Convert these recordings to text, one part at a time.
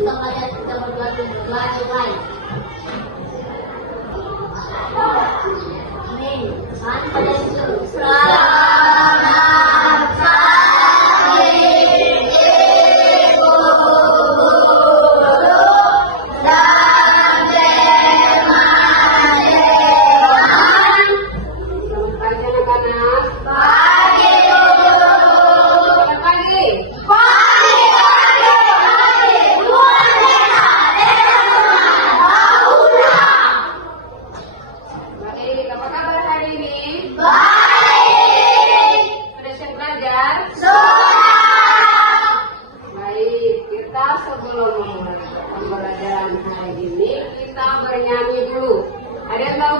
kita belajar, kita berdua. Amin. Selamat pada susu. Selamat pagi Ibu Guru dan teman-teman. Selamat pagi anak-anak. Pagi Bu Guru. Selamat pagi. Pagi. Luar Baik, apa kabar hari ini? baik. Sudah siap belajar? Sudah. Baik, kita sebelum memulai pembelajaran hari ini, kita bernyanyi dulu. Ada yang tahu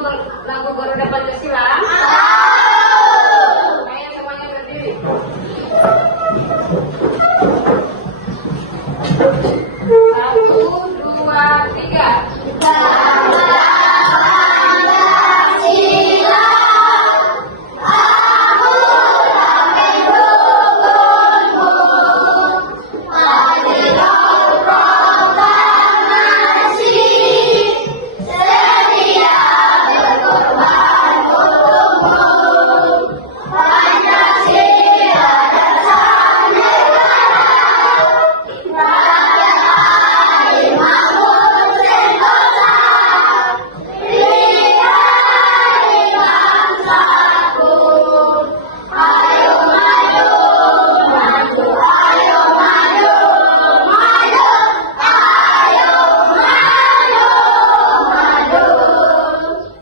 lagu Garuda Pancasila? Ayo semuanya berdiri. Satu, dua, tiga.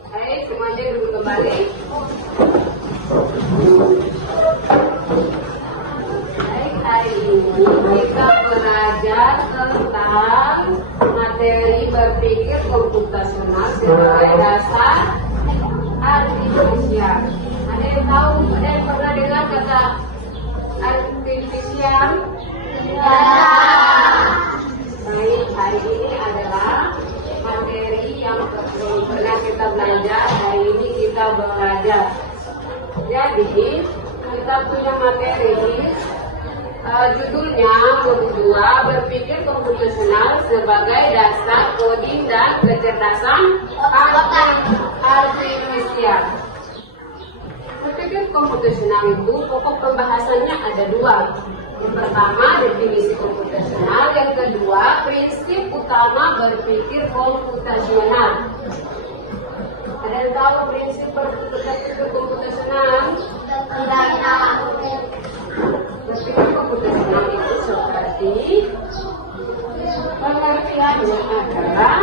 Baik, semuanya duduk kembali. Baik, hari ini kita belajar tentang materi berpikir komputasional sebagai dasar artifisial. Ada yang tahu? Ada yang pernah dengar kata artifisial? Baik, hari ini adalah materi yang belum pernah kita belajar. Hari ini kita belajar. Jadi kita punya materi judulnya kedua, berpikir komputasional sebagai dasar coding dan kecerdasan artifisial. Berpikir komputasional itu pokok pembahasannya ada dua. Yang pertama, definisi komputasional. Yang kedua, prinsip utama berpikir komputasional. Ada yang tahu prinsip berpikir komputasional? Berpikir komputasional itu seperti pengertiannya adalah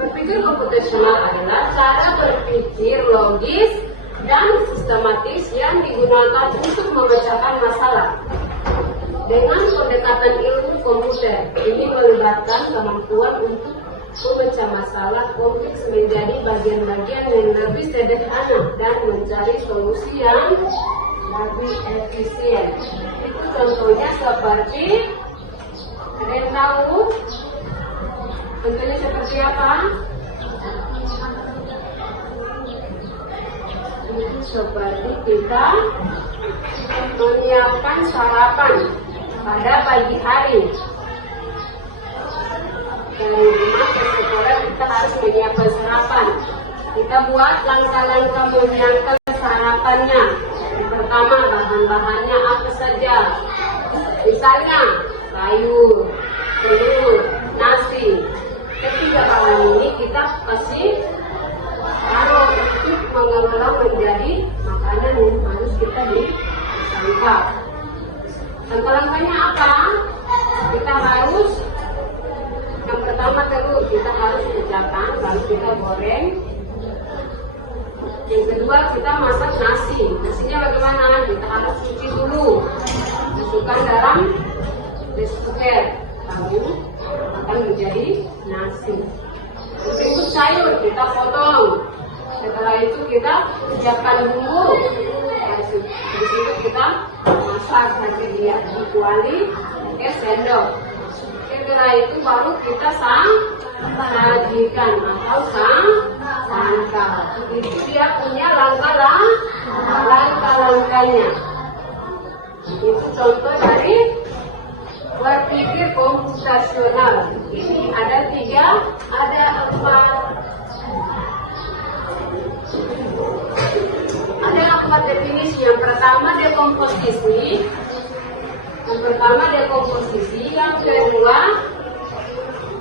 berpikir komputasional adalah cara berpikir logis dan sistematis yang digunakan untuk memecahkan masalah dengan pendekatan ilmu komputer. Ini melibatkan kemampuan untuk memecah masalah kompleks menjadi bagian-bagian yang lebih sederhana dan mencari solusi yang lebih efisien. Itu contohnya seperti, ada yang tahu? Contohnya seperti apa? Itu seperti kita menyiapkan sarapan pada pagi hari. Dari rumah ke sekolah kita harus menyiapkan sarapan. Kita buat langkah-langkah menyiapkan sarapannya. Yang pertama, bahan-bahannya apa saja? Misalnya sayur, telur, nasi. Ketiga bahan ini kita kasih taruh untuk mengelola menjadi makanan yang harus kita disantap. Langkah-langkahnya apa? Kita harus, yang pertama telur kita harus pecahkan, lalu kita goreng. Yang kedua kita masak nasi. Nasinya bagaimana? Kita harus cuci dulu, masukkan dalam rice cooker, lalu akan menjadi nasi. Untuk sayur kita potong. Setelah itu kita siapkan bumbu. Di situ kita masak sampai dia dikuali pakai sendok. Setelah itu baru kita sajikan atau sangkal. Itu dia punya langkah-langkahnya. Itu contoh dari berpikir komputasional. Ini ada 3, ada 4. Ada 4 definisi. Yang pertama dekomposisi. Yang kedua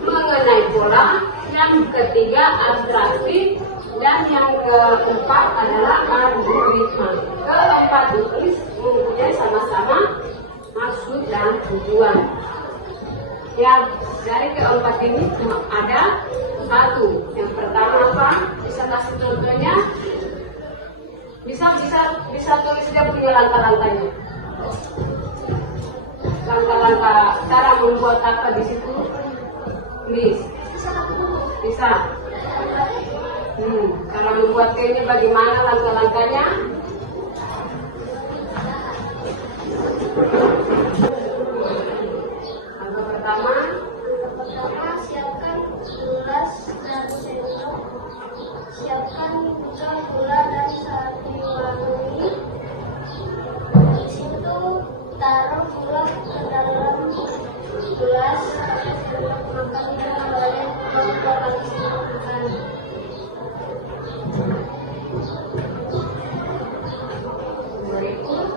mengenai pola. Yang ketiga abstraksi. Dan yang keempat adalah algoritma. Keempat itu mempunyai sama-sama maksud dan tujuan. Yang dari keempat ini ada 1. Yang pertama apa? Bisa kasih contohnya? Bisa tulis dia punya langkah-langkahnya. Langkah-langkah cara membuat apa di situ? Bisa. Cara membuatnya ini bagaimana langkah-langkahnya? Langkah pertama, siapkan gelas dan sendok. Siapkan juga gula dan diwarnai. Di situ taruh gula ke dalam gelas. Makan jangan boleh makan. berikut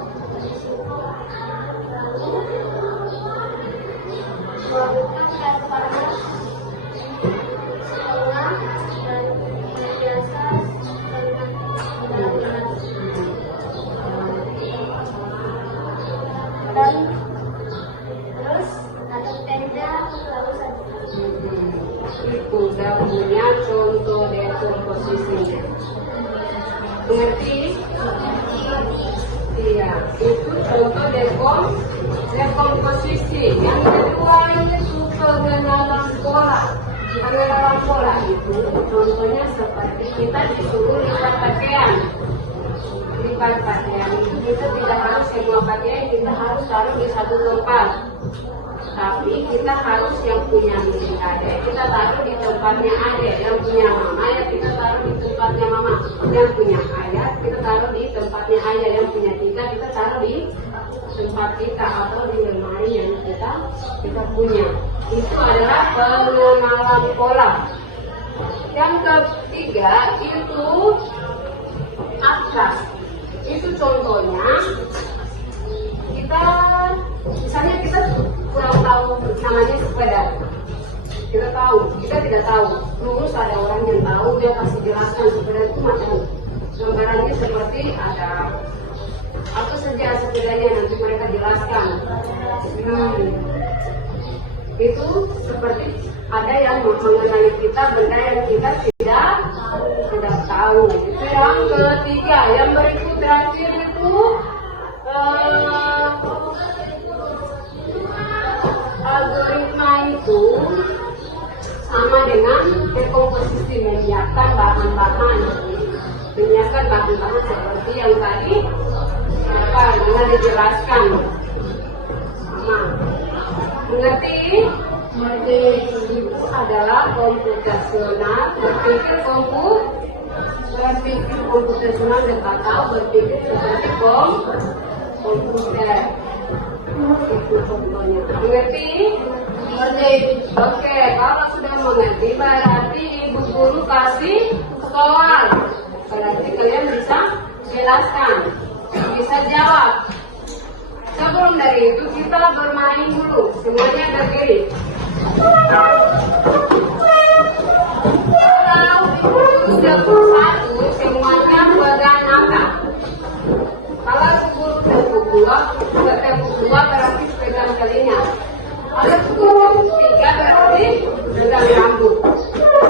Masukkan air panas setengah dan biasa dan terus aduk tenda lalu itu udah punya contoh dekomposisinya. Mengerti? Iya, itu contoh dekomposisi. Yang kedua itu pengenalan pola. Pengenalan pola itu contohnya seperti kita disuruh lipat pakaian. Lipat pakaian itu kita tidak harus semua pakaian kita harus taruh di satu tempat. Tapi kita harus yang punya milik adik kita taruh di tempatnya adik, yang punya mama ya kita taruh di tempatnya mama, yang punya ayah kita taruh di tempatnya ayah, yang punya kita taruh di tempat kita atau di lemari yang kita punya. Itu adalah pengenalan pola. Yang ketiga itu abstrak. Itu contohnya misalnya kita kurang tahu namanya sepeda. Kita tidak tahu. Terus ada orang yang tahu, dia kasih jelaskan sepeda itu macam gambarannya seperti ada apa saja sepedanya, nanti mereka jelaskan. Itu seperti ada yang mengenai kita benda yang kita tidak tahu. Itu yang ketiga. Yang berikut terakhir itu algoritma itu sama dengan dekomposisi, menyiapkan bahan-bahan seperti yang tadi dengan dijelaskan. Sama. Mengerti? Itu adalah komputasional, berpikir komputasional dan atau berpikir seperti komputer. Itu contohnya. Mengerti? Oke, kalau sudah mengerti berarti ibu guru kasih soal. Berarti kalian bisa jelaskan, bisa jawab. Sebelum dari itu kita bermain dulu. Semuanya berdiri. Kalau ibu guru satu, semuanya pegang angka. Kalau guru ketemu dua berarti pegang telinga. Kalau guru tiga berarti pegang rambut.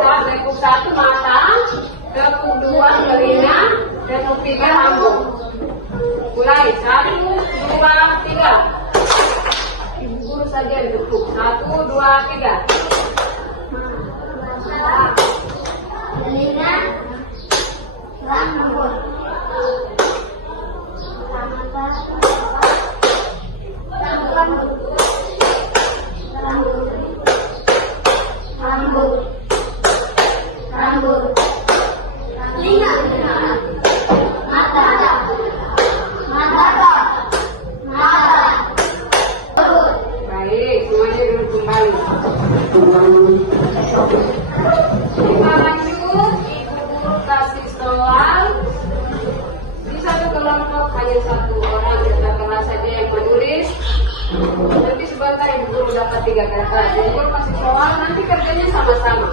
Saat tepuk satu mata, tepuk dua telinga, tepuk tiga rambut. Mulai 1, 2, 3. Ibu guru saja yang tepuk. 1, 2, 3. telinga rambut. Rambut. Telinga. Mata. Kita lanjut, Ibu Guru kasih soal. Di satu kelompok hanya satu orang kata kelas saja yang menulis. Nanti sebentar Ibu Guru dapat 3 kata. Ibu Guru kasih soal, nanti kerjanya sama-sama.